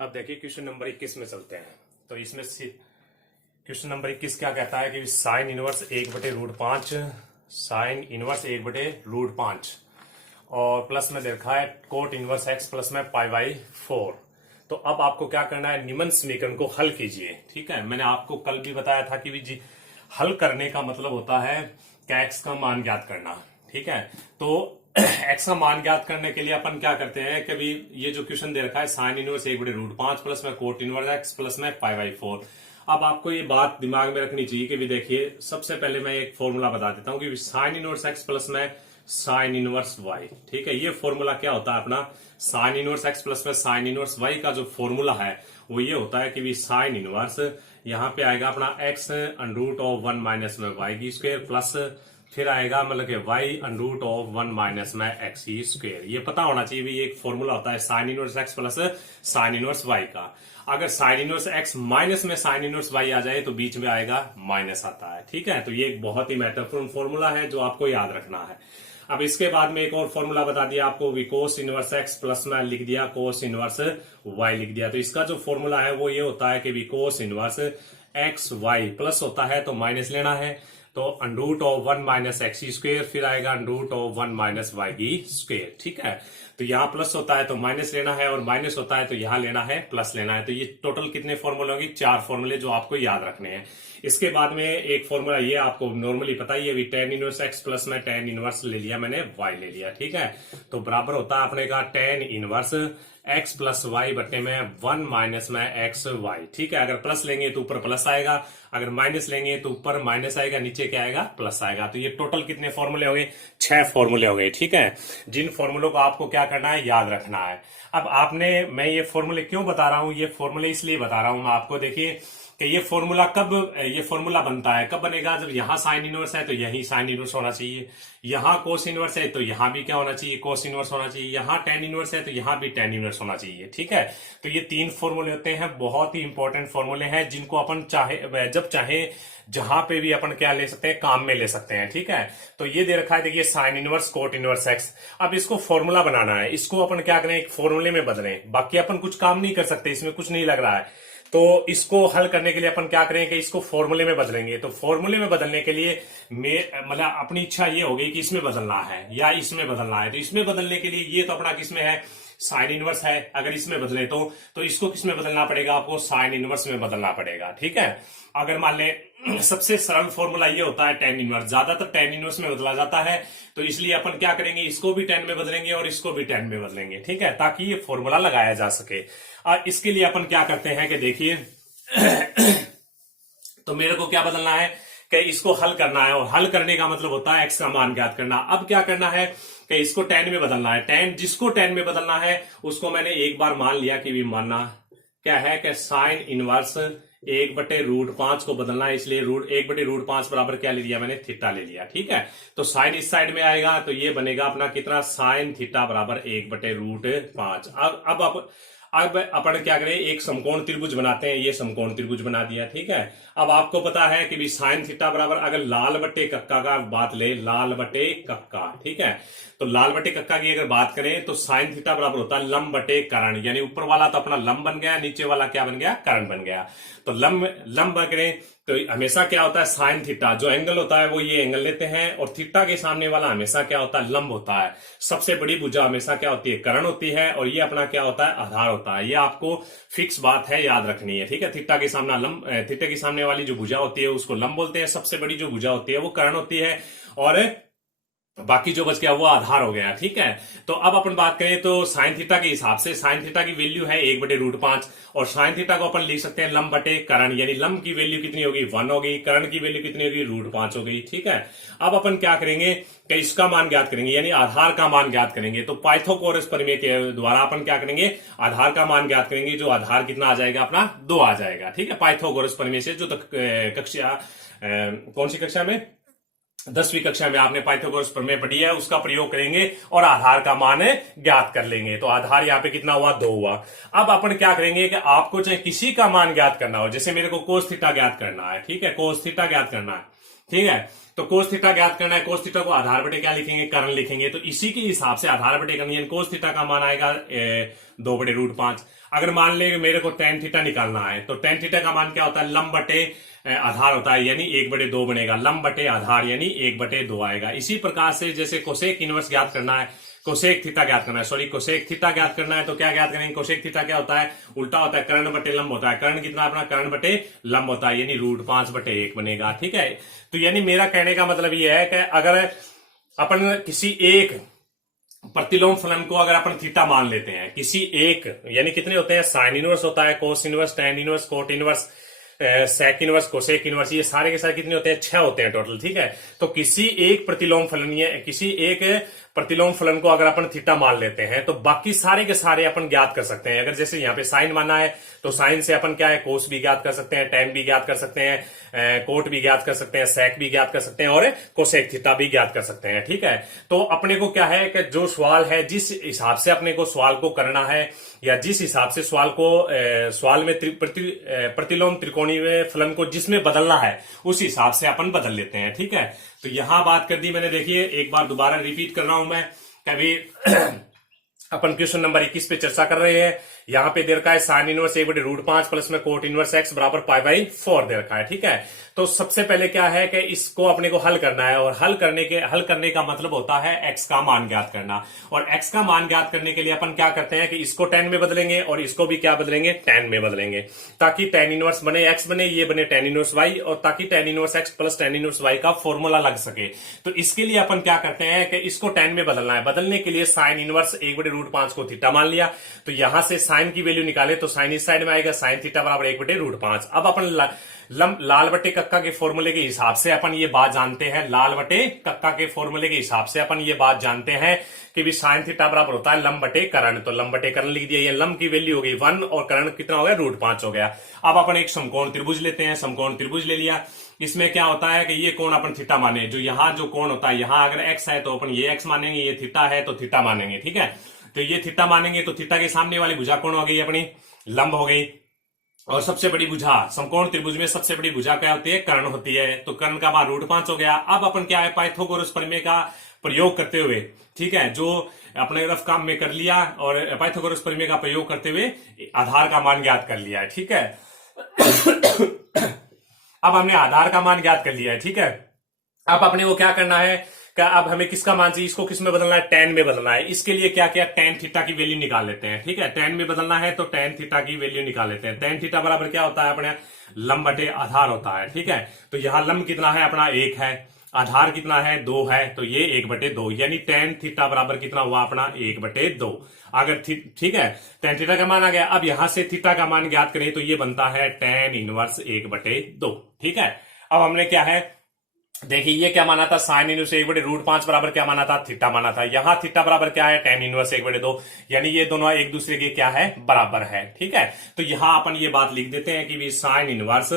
अब देखिए question number 21 में चलते हैं। तो इसमें क्वेश्चन नंबर 21 क्या कहता है कि साइन इनवर्स 1/√5 साइन इनवर्स 1/√5 और प्लस में दे रखा है कोट इनवर्स एक्स प्लस में π/4। तो अब आपको क्या करना है, निम्न समीकरण को हल कीजिए। ठीक है, मैंने आपको कल भी बताया था कि जी हल करने का मतलब होता है कि एक्स का मान ज्ञात करना। ठीक है, तो एक्स का मान ज्ञात करने के लिए अपन क्या करते हैं कि भी ये जो क्वेश्चन दे रखा है साइन इनवर्स 1/√5 प्लस में कोट इनवर्स एक्स प्लस में π/4। अब आपको ये बात दिमाग में रखनी चाहिए कि भी देखिए सबसे पहले मैं एक फॉर्मूला बता देता हूं कि साइन इनवर्स एक्स प्लस में साइन इनवर्स वाई। ठीक है, ये फॉर्मूला क्या होता है अपना, साइन इनवर्स एक्स प्लस में साइन इनवर्स वाई का जो फॉर्मूला है वो ये होता है कि भी साइन इनवर्स यहाँ पे आएगा अपना एक्स √1 माइनस में वाई की स्क्वायर प्लस फिर आएगा मतलब कि y √1 माइनस में एक्स की स्क्वायर। ये पता होना चाहिए भी एक फॉर्मूला होता है sine inverse x plus sine inverse y का। अगर साइन इनवर्स एक्स माइनस में साइन इनवर्स y आ जाए तो बीच में आएगा माइनस आता है। ठीक है, तो ये एक बहुत ही महत्वपूर्ण फॉर्मूला है जो आपको याद रखना है। अब इसके बाद में एक और फॉर्मूला बता दिया आपको, कोस इनवर्स एक्स प्लस में लिख दिया कोस इनवर्स y लिख दिया। तो इसका जो फॉर्मूला है वो ये होता है कि cos inverse x y plus होता है तो माइनस लेना है, तो √1 माइनस एक्स की स्क्वायर फिर आएगा √1 माइनस वाई की स्क्वायर। ठीक है, तो यहाँ प्लस होता है तो माइनस लेना है और माइनस होता है तो यहाँ लेना है प्लस लेना है। तो ये टोटल कितने फॉर्मूले होंगे, 4 फॉर्मूले जो आपको याद रखने हैं। इसके बाद में एक फॉर्मूला ये आपको नॉर्मली पता ही है भी tan इनवर्स एक्स प्लस में tan इनवर्स ले लिया मैंने y ले लिया। ठीक है, तो बराबर होता है अपने का tan inverse x plus y बटे में 1 माइनस में एक्स वाई। ठीक है, अगर प्लस लेंगे तो ऊपर प्लस आएगा, अगर माइनस लेंगे तो ऊपर माइनस आएगा, नीचे क्या आएगा प्लस आएगा। तो ये टोटल कितने फॉर्मूले हो गए, 6 फॉर्मूले हो गए। ठीक है, जिन फॉर्मूलों को आपको क्या करना है, याद रखना है। अब आपने, मैं ये फॉर्मूले क्यों बता रहा हूं, ये फॉर्मूले इसलिए बता रहा हूं मैं आपको, देखिए कि ये फॉर्मूला बनता है, कब बनेगा, जब यहां साइन इनवर्स है तो यही साइन इनवर्स होना चाहिए, यहां कोस इनवर्स है तो यहां भी क्या होना चाहिए, कोस इनवर्स होना चाहिए, यहां tan इनवर्स है तो यहां भी tan इनवर्स होना चाहिए। ठीक है, तो ये 3 फॉर्मूले होते हैं, बहुत ही इंपॉर्टेंट फॉर्मूले हैं जिनको अपन चाहे जब चाहे जहां पे भी अपन क्या ले सकते हैं, काम में ले सकते हैं। ठीक है, तो ये दे रखा है देखिए sine inverse cot inverse x. अब इसको फॉर्मूला बनाना है, इसको अपन क्या करें, एक फॉर्मूले में बदलें, बाकी अपन कुछ काम नहीं कर सकते, इसमें कुछ नहीं लग रहा है। तो इसको हल करने के लिए अपन क्या करें कि इसको फॉर्मूले में बदलेंगे। तो फॉर्मूले में बदलने के लिए मतलब अपनी इच्छा ये होगी कि इसमें बदलना है या इसमें बदलना है। तो इसमें बदलने के लिए ये तो अपना किसमें है, साइन इनवर्स है, अगर इसमें बदले तो इसको किसमें बदलना पड़ेगा, आपको साइन इनवर्स में बदलना पड़ेगा। ठीक है, अगर मान ले सबसे सरल फॉर्मूला ये होता है tan इनवर्स, ज्यादातर tan इनवर्स में बदला जाता है, तो इसलिए अपन क्या करेंगे, इसको भी tan में बदलेंगे और इसको भी tan में बदलेंगे। ठीक है, ताकि ये फॉर्मूला लगाया जा सके। और इसके लिए अपन क्या करते हैं कि देखिए तो मेरे को क्या बदलना है कि इसको हल करना है, और हल करने का मतलब होता है एक्स का मान ज्ञात करना। अब क्या करना है कि इसको tan में बदलना है, जिसको tan में बदलना है उसको मैंने एक बार मान लिया कि भी मानना क्या है कि साइन इनवर्स 1/√5 को बदलना है, इसलिए 1/√5 बराबर क्या ले लिया मैंने, थीटा ले लिया। ठीक है, तो साइन इस साइड में आएगा तो ये बनेगा अपना कितना, साइन थीटा बराबर 1/√5। अब अपन क्या करें, एक समकोण त्रिभुज बनाते हैं, ये समकोण त्रिभुज बना दिया। ठीक है, अब आपको पता है कि भी साइन थीटा बराबर, अगर लाल बटे कक्का का बात ले, लाल बटे कक्का। ठीक है, तो लाल बटे कक्का की अगर बात करें तो साइन थीटा बराबर होता है लंब बटे कर्ण, यानी ऊपर वाला तो अपना लंब बन गया, नीचे वाला क्या बन गया, कर्ण बन गया। तो लंब करें तो हमेशा क्या होता है, साइन थीटा जो एंगल होता है वो ये एंगल लेते हैं, और थीटा के सामने वाला हमेशा क्या होता है, लंब होता है। सबसे बड़ी भुजा हमेशा क्या होती है, कर्ण होती है, और ये अपना क्या होता है, आधार होता है। ये आपको फिक्स बात है, याद रखनी है। ठीक है, थीटा के सामने वाली जो भुजा होती है उसको लंब बोलते हैं, सबसे बड़ी जो भुजा होती है वो कर्ण होती है, और बाकी जो बच गया वो आधार हो गया। ठीक है, तो अब अपन बात करें तो साइन थीटा के हिसाब से साइन थीटा की वैल्यू है 1/√5, और साइन थीटा को अपन लिख सकते हैं लंब बटे कर्ण, यानी लंब की वैल्यू कितनी होगी, 1 होगी, कर्ण की वैल्यू कितनी होगी, √5 हो गई। ठीक है, अब अपन क्या करेंगे कि इसका मान ज्ञात करेंगे, यानी आधार का मान ज्ञात करेंगे। तो पाइथागोरस प्रमेय के द्वारा अपन क्या करेंगे, आधार का मान ज्ञात करेंगे, जो आधार कितना आ जाएगा अपना 2 आ जाएगा। ठीक है, पाइथागोरस प्रमेय से, जो कक्षा कौन सी कक्षा में, 10वीं कक्षा में आपने पाइथागोरस प्रमेय पढ़ी है, उसका प्रयोग करेंगे और आधार का मान ज्ञात कर लेंगे। तो आधार यहाँ पे कितना हुआ, 2 हुआ। अब अपन क्या करेंगे कि आपको चाहे किसी का मान ज्ञात करना हो, जैसे मेरे को कोस थीटा ज्ञात करना है। ठीक है, कोस थीटा ज्ञात करना है, ठीक है। तो कोस थीटा ज्ञात करना है, कोस थीटा को आधार बटे क्या लिखेंगे, कर्ण लिखेंगे। तो इसी के हिसाब से आधार बटे कर्ण यानी कोस थीटा का मान आएगा 2/√5। अगर मान ले मेरे को टेन थीटा निकालना है तो टेन थीटा का मान क्या होता है, लंब बटे आधार होता है, यानी 1/2 बनेगा। लंब बटे आधार यानी 1/2 आएगा। इसी प्रकार से जैसे कोसेक इनवर्स ज्ञात करना है, कोसेक थीटा ज्ञात करना है, सॉरी कोसेक थीटा ज्ञात करना है, तो क्या ज्ञात करेंगे, कोसेक थीटा क्या होता है, उल्टा होता है, कर्ण बटे लंब होता है। कर्ण कितना अपना, कर्ण बटे लंब होता है, यानी √5/1 बनेगा। ठीक है। तो यानी मेरा कहने का मतलब यह है कि अगर अपन किसी एक प्रतिलोम फलन को अगर अपन थीटा मान लेते हैं, किसी एक, यानी कितने होते हैं, साइन इनवर्स होता है, cos inverse, tan inverse, cot inverse, sec inverse, cosec inverse, ये सारे के सारे कितने होते हैं, 6 होते हैं टोटल। ठीक है। तो किसी एक प्रतिलोम फलन या किसी एक प्रतिलोम फलन को अगर अपन थीटा मान लेते हैं तो बाकी सारे के सारे अपन ज्ञात कर सकते हैं। अगर जैसे यहाँ पे साइन माना है तो साइन से अपन क्या है, कोस भी ज्ञात कर सकते हैं, टेन भी ज्ञात कर सकते हैं, कोट भी ज्ञात कर सकते हैं, सेक भी ज्ञात कर सकते हैं और कोसेक थीटा भी ज्ञात कर सकते हैं। ठीक है। तो अपने को क्या है कि जो सवाल है, जिस हिसाब से अपने को सवाल को करना है या जिस हिसाब से सवाल में प्रतिलोम त्रिकोणीय फलन को जिसमें बदलना है उस हिसाब से अपन बदल लेते हैं। ठीक है। तो यहां बात कर दी मैंने, देखिए एक बार दोबारा रिपीट कर रहा हूं मैं, कभी अपन क्वेश्चन नंबर 21 पे चर्चा कर रहे हैं। यहां पे दे रखा है साइन इनवर्स 1/√5 प्लस में कोट इनवर्स x बराबर π/4 दे रखा है। ठीक है। तो सबसे पहले क्या है कि इसको अपने को हल करना है, और हल करने का मतलब होता है x का मान ज्ञात करना। और x का मान ज्ञात करने के लिए अपन क्या करते हैं कि इसको tan में बदलेंगे और इसको भी क्या बदलेंगे, tan में बदलेंगे, ताकि tan इनवर्स बने x बने, ये बने tan इनवर्स y, और ताकि tan inverse x plus tan inverse y का फॉर्मूला लग सके। तो इसके लिए अपन क्या करते हैं कि इसको tan में बदलना है। बदलने के लिए साइन इनवर्स 1/√5 को थीटा मान लिया, तो यहां से साइन की वैल्यू निकाले तो साइन इस साइड में आएगा, साइन थीटा बराबर 1/√5। अब अपन लाल बटे कक्का के फॉर्मूले के हिसाब से अपन ये बात जानते हैं, लाल बटे कक्का के फॉर्मूले के हिसाब से अपन ये बात जानते हैं कि भी साइन थीटा बराबर होता है लंब बटे कर्ण। तो लंब बटे कर्ण लिख दिया, ये लंब की वैल्यू हो गई 1 और कर्ण कितना हो गया, √5 हो गया। अब अपन एक समकोण त्रिभुज लेते हैं, समकोण त्रिभुज ले लिया। इसमें क्या होता है कि ये कोण अपन थीटा माने, जो यहाँ जो कोण होता है, यहाँ अगर x है तो अपन ये x मानेंगे, ये थीटा है तो थीटा मानेंगे। ठीक है। तो ये थीटा मानेंगे तो थीटा के सामने वाली भुजा कौन हो गई, अपनी लंब हो गई। और सबसे बड़ी भुजा, समकोण त्रिभुज में सबसे बड़ी भुजा क्या होती है, कर्ण होती है। तो कर्ण का मान √5 हो गया। अब अपन क्या है, पाइथागोरस प्रमेय का प्रयोग करते हुए, ठीक है, जो अपने रफ काम में कर लिया और पाइथागोरस प्रमेय का प्रयोग करते हुए आधार का मान ज्ञात कर लिया है। ठीक है। अब हमने आधार का मान ज्ञात कर लिया है। ठीक है। अब अपने को क्या करना है, अब हमें किसका मान चाहिए, इसको किस में बदलना है, tan में बदलना है। इसके लिए क्या किया, tan थीटा की वैल्यू निकाल लेते हैं। ठीक है। tan में बदलना है तो tan थीटा की वैल्यू निकाल लेते हैं। tan थीटा बराबर क्या होता है अपने, लंब बटे आधार होता है। ठीक है। तो यहां लंब कितना है अपना, 1 है, आधार कितना है, 2 है, तो ये 1/2, यानी tan थीटा बराबर कितना हुआ अपना, 1/2। अगर ठीक है, tan थीटा का मान आ गया। अब यहां से थीटा का मान ज्ञात करें तो ये बनता है tan इनवर्स 1/2। ठीक है। अब हमने क्या है, देखिए ये क्या माना था, साइन इनवर्स 1/√5 बराबर क्या माना था, थीटा माना था। यहां थीटा बराबर क्या है, tan इनवर्स 1/2, यानी ये दोनों एक दूसरे के क्या है, बराबर है। ठीक है। तो यहां अपन ये बात लिख देते हैं कि भी साइन इनवर्स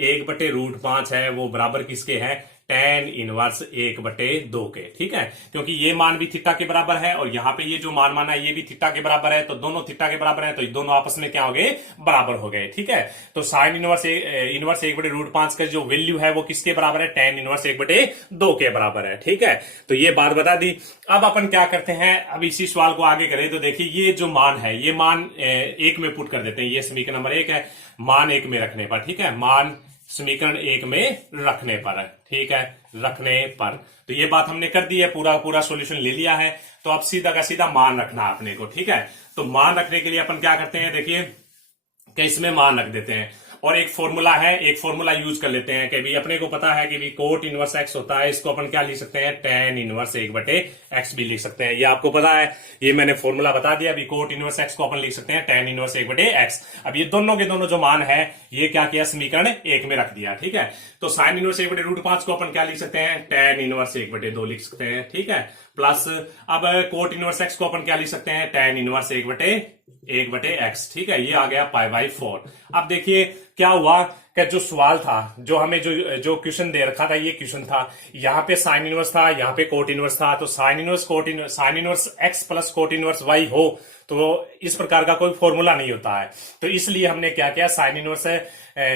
1/√5 है वो बराबर किसके है, tan इनवर्स 1/2 के। ठीक है। क्योंकि ये मान भी थीटा के बराबर है और यहाँ पे ये जो मान माना है ये भी थीटा के बराबर है, तो दोनों थीटा के बराबर है, तो दोनों आपस में क्या हो गए, बराबर हो गए। ठीक है। तो साइन इनवर्स 1/√5 का जो वैल्यू है वो किसके बराबर है, tan इनवर्स 1/2 के बराबर है। ठीक है। तो ये बात बता दी। अब अपन क्या करते हैं, अब इसी सवाल को आगे करें तो देखिए ये जो मान है, ये मान 1 में पुट कर देते हैं। ये समीकरण नंबर 1 है, मान 1 में रखने पर। ठीक है। मान समीकरण 1 में रखने पर, ठीक है, रखने पर। तो ये बात हमने कर दी है, पूरा सॉल्यूशन ले लिया है। तो अब सीधा का सीधा मान रखना अपने को। ठीक है। तो मान रखने के लिए अपन क्या करते हैं, देखिए कि इसमें मान रख देते हैं और एक फॉर्मूला है, एक फॉर्मूला यूज कर लेते हैं कि भी अपने को पता है कि भी कोट इनवर्स x होता है, इसको अपन क्या लिख सकते हैं, tan इनवर्स 1/x भी लिख सकते हैं। ये आपको पता है, ये मैंने फॉर्मूला बता दिया। अभी कोट इनवर्स x को अपन लिख सकते हैं tan इनवर्स 1/x। अब ये दोनों के दोनों जो मान है ये क्या किया, समीकरण 1 में रख दिया। ठीक है। तो साइन इनवर्स 1/√5 को अपन क्या लिख सकते हैं, tan इनवर्स 1/2 लिख सकते हैं। ठीक है। प्लस अब कोट इनवर्स x को अपन क्या लिख सकते हैं, tan इनवर्स 1/x। ठीक है। ये आ गया π/4। अब देखिए क्या हुआ कि जो सवाल था, जो हमें जो क्वेश्चन दे रखा था, ये क्वेश्चन था, यहाँ पे साइन इनवर्स था, यहाँ पे कोट इनवर्स था। तो sine inverse x plus cot inverse y हो तो इस प्रकार का कोई फॉर्मूला नहीं होता है। तो इसलिए हमने क्या किया, साइन इनवर्स है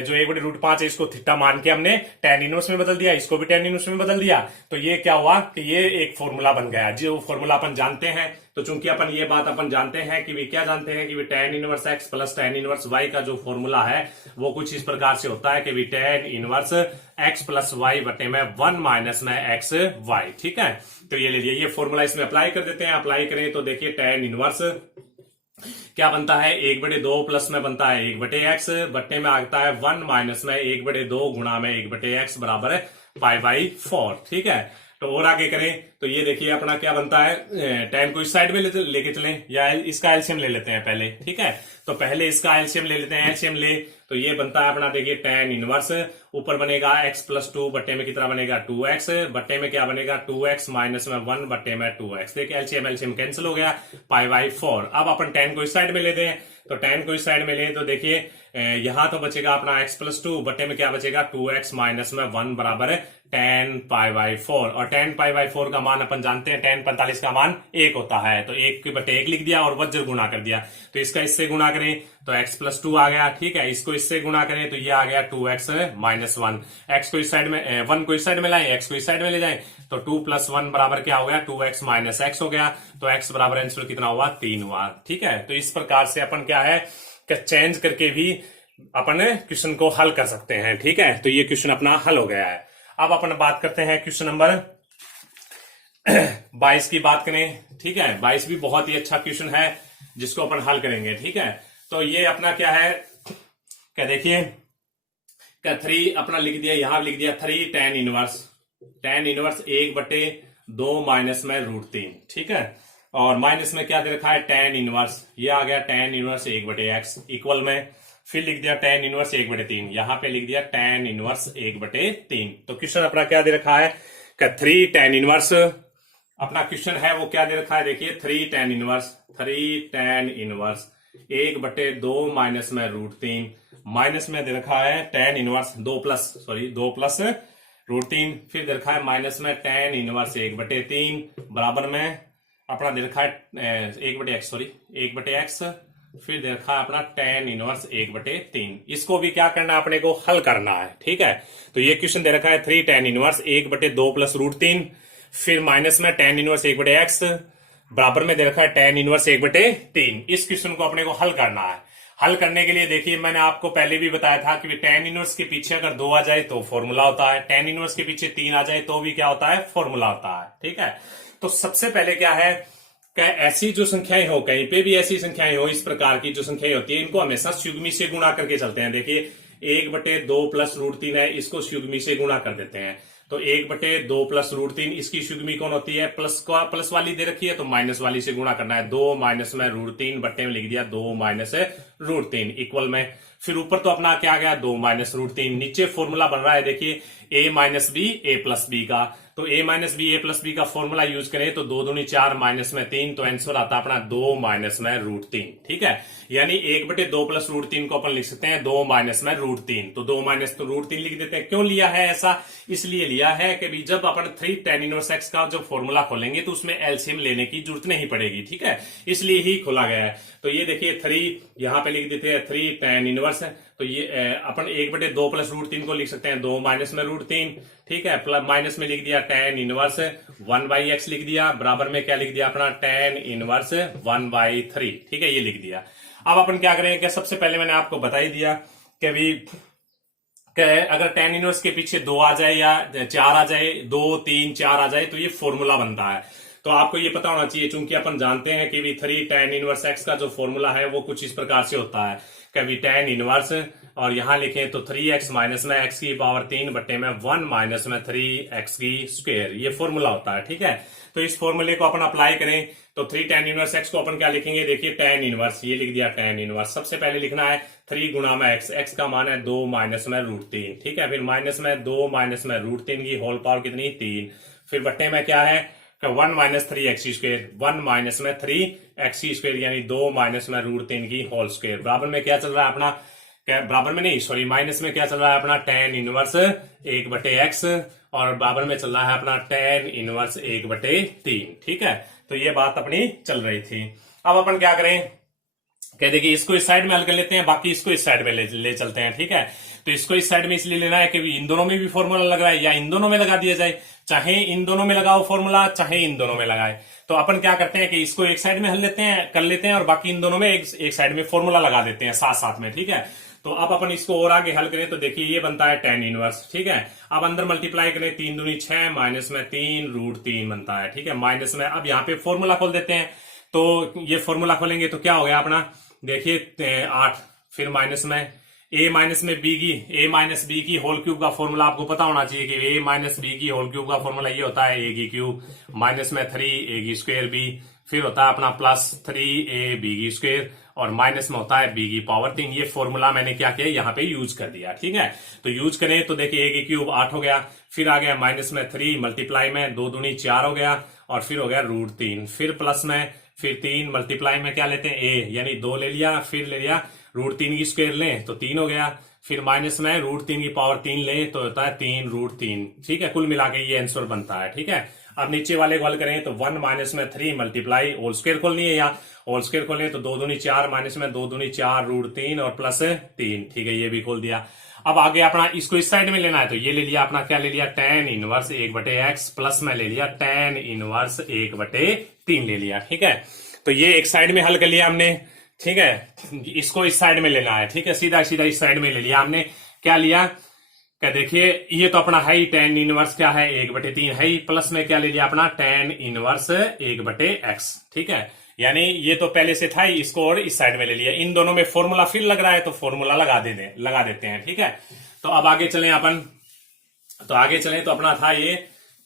जो 1/√5 है इसको थीटा मान के हमने tan इनवर्स में बदल दिया, इसको भी tan इनवर्स में बदल दिया। तो ये क्या हुआ कि ये एक फॉर्मूला बन गया, जो फॉर्मूला अपन जानते हैं। तो चूंकि अपन ये बात अपन जानते हैं कि वे क्या जानते हैं कि वे tan inverse x plus tan inverse y का जो फॉर्मूला है वो कुछ इस प्रकार से होता है कि वे tan inverse x plus y बटे में 1 माइनस में x y। ठीक है, तो ये ले लिया, ये फॉर्मूला इसमें अप्लाई कर देते हैं। अप्लाई करें तो देखिए tan इनवर्स क्या बनता है, 1/2 प्लस में बनता है 1/x, बट्टे में आता है 1 माइनस में 1/2 गुणा में 1/x बराबर है π/4। ठीक है, तो और आगे करें तो ये देखिए अपना क्या बनता है, tan को इस साइड में लेके चलें या इसका एलसीएम ले लेते हैं पहले। ठीक है, तो पहले इसका एलसीएम ले लेते हैं, एलसीएम ले तो ये बनता है अपना देखिए tan इनवर्स, ऊपर बनेगा x प्लस 2 बट्टे में कितना बनेगा 2x, बट्टे में क्या बनेगा 2x माइनस में 1 बट्टे में 2x। देखिए एलसीएम एलसीएम कैंसिल हो गया, π/4। अब अपन tan को इस साइड में लेते हैं, तो tan को इस साइड में लें तो देखिए यहां तो बचेगा अपना x प्लस 2 बट्टे में क्या बचेगा 2x माइनस में 1 बराबर है tan π/4। और tan π/4 का मान अपन जानते हैं tan 45 का मान 1 होता है, तो 1/1 लिख दिया और वज्र गुणा कर दिया। तो इसका इससे गुणा करें तो x प्लस 2 आ गया। ठीक है, इसको इससे गुणा करें तो ये आ गया 2x माइनस 1। x को इस साइड में 1 को इस साइड में लाएं, x को इस साइड में ले जाएं तो 2 प्लस 1 बराबर क्या हो गया 2x माइनस x हो गया। तो x बराबर आंसर कितना हुआ 3 हुआ। ठीक है, तो इस प्रकार से अपन क्या है कि चेंज करके भी अपन क्वेश्चन को हल कर सकते हैं। ठीक है, तो ये क्वेश्चन अपना हल हो गया है। अब अपन बात करते हैं क्वेश्चन नंबर 22 की बात करें। ठीक है, 22 भी बहुत ही अच्छा क्वेश्चन है जिसको अपन हल करेंगे। ठीक है, तो ये अपना क्या है, क्या देखिए क्या 3 अपना लिख दिया, यहां लिख दिया 3 tan इनवर्स 1/2 माइनस में √3। ठीक है, और माइनस में क्या दे रखा है tan इनवर्स, ये आ गया tan इनवर्स 1/x इक्वल में, फिर लिख दिया tan इनवर्स 1/3, यहां पे लिख दिया tan इनवर्स 1/3। तो क्वेश्चन अपना क्या दे रखा है कि 3 tan इनवर्स, अपना क्वेश्चन है वो क्या दे रखा है देखिए 3 tan इनवर्स 1/2 माइनस में √3, माइनस में दे रखा है tan इनवर्स 2 प्लस √3, फिर दे रखा है माइनस में tan इनवर्स 1/3 बराबर में अपना दे रखा है 1/x, फिर दे रखा है अपना tan इनवर्स 1/3। इसको भी क्या करना है अपने को हल करना है। ठीक है, तो ये क्वेश्चन दे रखा है 3 tan इनवर्स 1/2 प्लस √3, फिर माइनस में tan इनवर्स 1/x बराबर में दे रखा है tan इनवर्स 1/3। इस क्वेश्चन को अपने को हल करना है। हल करने के लिए देखिए मैंने आपको पहले भी बताया था कि tan इनवर्स के पीछे अगर 2 आ जाए तो फॉर्मूला होता है, tan इनवर्स के पीछे 3 आ जाए तो भी क्या होता है फॉर्मूला होता है। ठीक है, तो सबसे पहले क्या है कि ऐसी जो संख्याएं हो, कहीं पे भी ऐसी संख्याएं हो, इस प्रकार की जो संख्याएं होती है इनको हमेशा स्युग्मी से गुणा करके चलते हैं। देखिए 1/2 प्लस √3 है, इसको स्युग्मी से गुणा कर देते हैं। तो 1/2 प्लस √3 इसकी स्युग्मी कौन होती है, प्लस वाली दे रखी है तो माइनस वाली से गुणा करना है। 2 माइनस में √3 बट्टे में लिख दिया 2 माइनस √3 इक्वल में, फिर ऊपर तो अपना क्या आ गया 2 माइनस √3, नीचे फॉर्मूला बन रहा है देखिए a minus B A plus B का। तो a minus B A plus B का फॉर्मूला यूज करें तो 2 दूनी 4 माइनस में 3, तो आंसर आता है अपना 2 माइनस में √3। ठीक है, यानी 1/2 प्लस √3 को अपन लिख सकते हैं 2 माइनस में √3। तो 2 माइनस तो √3 लिख देते हैं। क्यों लिया है ऐसा, इसलिए लिया है कि जब अपन 3 tan इनवर्स x का जब फॉर्मूला खोलेंगे तो उसमें एलसीएम लेने की जरूरत नहीं पड़ेगी। ठीक है, इसलिए ही खोला गया है। तो ये देखिए 3 यहां पे लिख देते हैं 3 tan इनवर्स है, तो ये अपन 1/2 प्लस √3 को लिख सकते हैं 2 माइनस में √3। ठीक है, प्लस माइनस में लिख दिया tan इनवर्स 1/x लिख दिया, बराबर में क्या लिख दिया अपना tan इनवर्स 1/3। ठीक है, ये लिख दिया। अब अपन क्या करेंगे, सबसे पहले मैंने आपको बता ही दिया कि भी अगर tan इनवर्स के पीछे 2 आ जाए या 4 आ जाए, 2 3 4 आ जाए तो ये फॉर्मूला बनता है। तो आपको ये पता होना चाहिए, चूंकि अपन जानते हैं कि भी 3 tan इनवर्स x का जो फॉर्मूला है वो कुछ इस प्रकार से होता है कभी tan इनवर्स, और यहां लिखें तो 3x माइनस में x की पावर 3 बट्टे में 1 माइनस में 3x की स्क्वायर, ये फॉर्मूला होता है। ठीक है, तो इस फॉर्मूले को अपन अप्लाई करें तो 3 tan इनवर्स x को अपन क्या लिखेंगे, देखिए tan इनवर्स, ये लिख दिया tan इनवर्स। सबसे पहले लिखना है 3 गुणा में x का मान है 2 माइनस में √3। ठीक है, फिर माइनस में 2 माइनस में √3 की होल पावर कितनी 3, फिर बट्टे में क्या है 1 माइनस 3x स्क्वायर, 1 माइनस में 3x स्क्वायर यानी 2 माइनस में √3 की होल स्क्वायर। बराबर में क्या चल रहा है अपना, बराबर में नहीं सॉरी माइनस में क्या चल रहा है अपना tan इनवर्स 1/x, और बराबर में चल रहा है अपना tan इनवर्स 1/3। ठीक है, तो ये बात अपनी चल रही थी। अब अपन क्या करें, कह देखिए इसको इस साइड में हल कर लेते हैं, बाकी इसको इस साइड में ले चलते हैं, ठीक है। तो इसको इस साइड में इसलिए लेना है कि इन दोनों में भी फॉर्मूला लग रहा है, या इन दोनों में लगा दिया जाए, चाहे इन दोनों में लगाओ फॉर्मूला, चाहे इन दोनों में लगाए। तो अपन क्या करते हैं कि इसको एक साइड में हल लेते हैं, कर लेते हैं, और बाकी इन दोनों में एक साइड में फॉर्मूला लगा देते हैं साथ साथ में, ठीक है। तो अब अपन इसको और आगे हल करें तो देखिए ये बनता है tan इनवर्स, ठीक है। अब अंदर मल्टीप्लाई करें, 3 दूनी 6, माइनस में 3√3 बनता है, ठीक है। माइनस में अब यहाँ पे फॉर्मूला खोल देते हैं, तो ये फॉर्मूला खोलेंगे तो क्या हो गया अपना, देखिए 8, फिर माइनस में a माइनस में b की होल क्यूब का फॉर्मूला आपको पता होना चाहिए कि a माइनस बी की होल क्यूब का फॉर्मूला ये होता है a की क्यूब, माइनस में 3a की स्क्वायर b, फिर होता है अपना प्लस 3ab की स्क्वायर, और माइनस में होता है b की पावर 3। ये फॉर्मूला मैंने क्या किया यहाँ पे यूज कर दिया, ठीक है। तो यूज करें तो देखिए a की क्यूब 8 हो गया, फिर आ गया माइनस में 3 मल्टीप्लाई में 2 दूनी 4 हो गया, और फिर हो गया √3, फिर प्लस में फिर 3 मल्टीप्लाई में क्या लेते हैं a, यानी 2 ले लिया, फिर ले लिया √3 की स्क्वायर लें तो 3 हो गया, फिर माइनस में √3 की पावर 3 ले तो होता है 3√3, ठीक है। कुल मिला के ये आंसर बनता है, ठीक है। अब नीचे वाले को हल करें तो 1 माइनस में 3 मल्टीप्लाई होल स्क्वायर खोलनी है, या होल स्क्वायर खोलनी है तो 2 दूनी 4, माइनस में 2 दूनी 4 √3 और प्लस 3, ठीक है, ये भी खोल दिया। अब आगे अपना इसको इस साइड में लेना है तो ये ले लिया अपना, क्या ले लिया, tan इनवर्स 1/x, प्लस में ले लिया tan इनवर्स 1/3 ले लिया, ठीक है। तो ये एक साइड में हल कर लिया हमने, ठीक है। इसको इस साइड में लेना है, ठीक है, सीधा सीधा इस साइड में ले लिया हमने। क्या लिया, क्या देखिए ये तो अपना है ही tan इनवर्स क्या है 1/3 है ही, प्लस में क्या ले लिया अपना tan इनवर्स 1/x, ठीक है। यानी ये तो पहले से था ही, इसको और इस साइड में ले लिया। इन दोनों में फॉर्मूला फिर लग रहा है तो फॉर्मूला लगा देते हैं, ठीक है। तो अब आगे चलें अपन, तो आगे चलें तो अपना था ये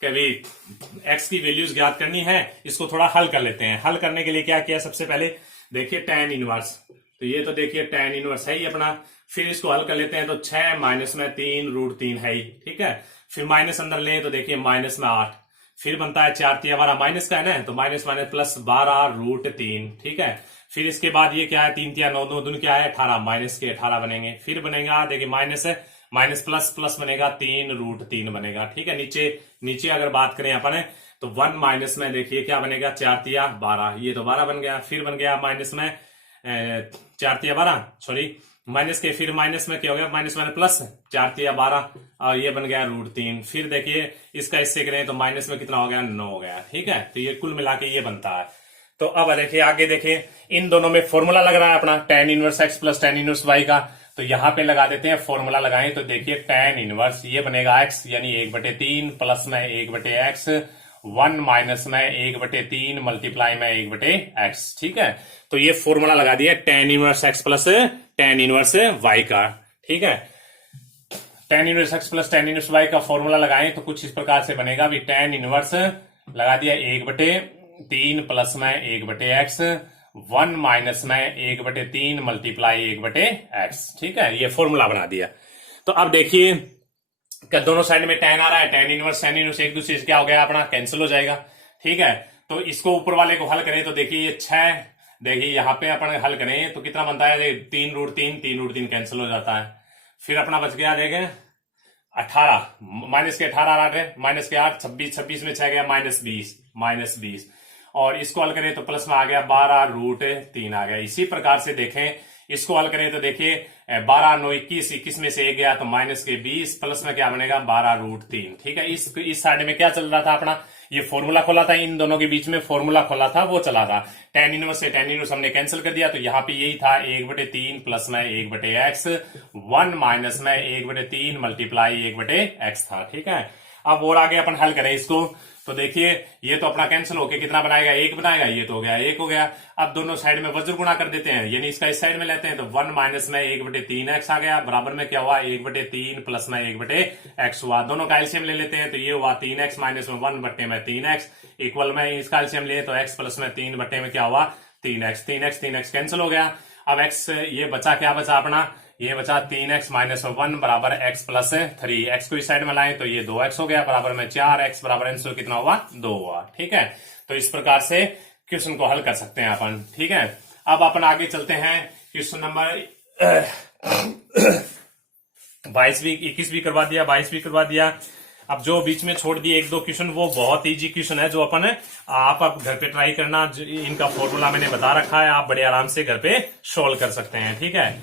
कि भाई x की वैल्यूज ज्ञात करनी है, इसको थोड़ा हल कर लेते हैं। हल करने के लिए क्या किया, सबसे पहले देखिए tan इनवर्स, तो ये तो देखिए tan इनवर्स है ही अपना, फिर इसको हल कर लेते हैं तो 6 माइनस में 3√3 है ही, ठीक है। फिर माइनस अंदर लें तो देखिए माइनस में 8, फिर बनता है 4 तिया 12, माइनस का है ना, तो माइनस माइनस प्लस 12√3, ठीक है। फिर इसके बाद ये क्या है, 3 तिया 9 दूनी क्या है 18, माइनस के 18 बनेंगे, फिर बनेगा देखिए माइनस है, माइनस प्लस प्लस बनेगा 3√3 बनेगा, ठीक है। नीचे अगर बात करें अपन तो 1 माइनस में देखिए क्या बनेगा, 4 तिया 12, ये तो 12 बन गया, फिर बन गया माइनस में 4 तिया 12, सॉरी माइनस के, फिर माइनस में क्या हो गया, माइनस माइनस प्लस 4 तिया 12, और ये बन गया √3। फिर देखिए इसका इससे करें तो माइनस में कितना हो गया, 9 हो गया, ठीक है। तो ये कुल मिला के ये बनता है। तो अब देखिए आगे देखिए इन दोनों में फॉर्मूला लग रहा है अपना tan inverse x plus tan inverse y का, तो यहां पे लगा देते हैं, फॉर्मूला लगाएं तो देखिए tan इनवर्स ये बनेगा x यानी 1/3 प्लस में 1/x, 1 माइनस में 1/3 मल्टीप्लाई में 1/x, ठीक है। तो ये फॉर्मूला लगा दिया tan inverse x plus tan inverse y का, ठीक है। tan inverse x plus tan inverse y का फॉर्मूला लगाएं तो कुछ इस प्रकार से बनेगा, भी tan इनवर्स लगा दिया 1/3 प्लस में 1/x, 1 माइनस में 1/3 मल्टीप्लाई 1/x, ठीक है। ये फॉर्मूला बना दिया। तो अब देखिए क्या दोनों साइड में tan आ रहा है, tan इनवर्स एक दूसरे से क्या हो गया अपना, कैंसिल हो जाएगा, ठीक है। तो इसको ऊपर वाले को हल करें तो देखिए ये 6, देखिए यहाँ पे अपन हल करें तो कितना बनता है, 3√3 कैंसिल हो जाता है। फिर अपना बच गया देखें 18, माइनस के 18 आ रहे, माइनस के 8, 26 में 6 गया -20, और इसको हल करें तो प्लस में आ गया 12√3 आ गया। इसी प्रकार से देखें इसको हल करें तो देखिए 12 9 21 में से 1 गया तो माइनस के 20, प्लस में क्या बनेगा 12√3, ठीक है। इस साइड में क्या चल रहा था अपना, ये फॉर्मूला खोला था, इन दोनों के बीच में फॉर्मूला खोला था, वो चला था। tan इनवर्स से tan इनवर्स हमने कैंसिल कर दिया, तो यहाँ पे यही था 1/3 प्लस में 1/x, 1 माइनस में 1/3 मल्टीप्लाई 1/x था, ठीक है। अब और आगे अपन हल करें इसको तो देखिए ये तो अपना कैंसिल होके कितना बनाएगा, 1 बनाएगा, ये तो हो गया 1 हो गया। अब दोनों साइड में वज्र गुणा कर देते हैं, यानी इसका इस साइड में लेते हैं तो 1 माइनस में 1/3x आ गया, बराबर में क्या हुआ 1/3 प्लस में 1/x हुआ। दोनों का एलसीएम ले लेते हैं तो ये हुआ 3x माइनस में 1/3x, इक्वल में इसका एलसीएम ले तो x प्लस में 3 बट्टे में क्या हुआ 3x कैंसिल हो गया। अब x ये बचा, क्या बचा अपना, ये बचा 3x माइनस 1 बराबर x प्लस 3, x को इस साइड में लाएं तो ये 2x हो गया, बराबर में 4x बराबर आंसर कितना हुआ 2 हुआ, ठीक है। तो इस प्रकार से क्वेश्चन को हल कर सकते हैं अपन, ठीक है। अब अपन आगे चलते हैं, क्वेश्चन नंबर 22 भी 21 भी करवा दिया, 22 भी करवा दिया। अब जो बीच में छोड़ दिए एक दो क्वेश्चन, वो बहुत इजी क्वेश्चन है, जो अपन आप घर पे ट्राई करना। इनका फॉर्मूला मैंने बता रखा है, आप बड़े आराम से घर पे सोल्व कर सकते हैं। ठीक है,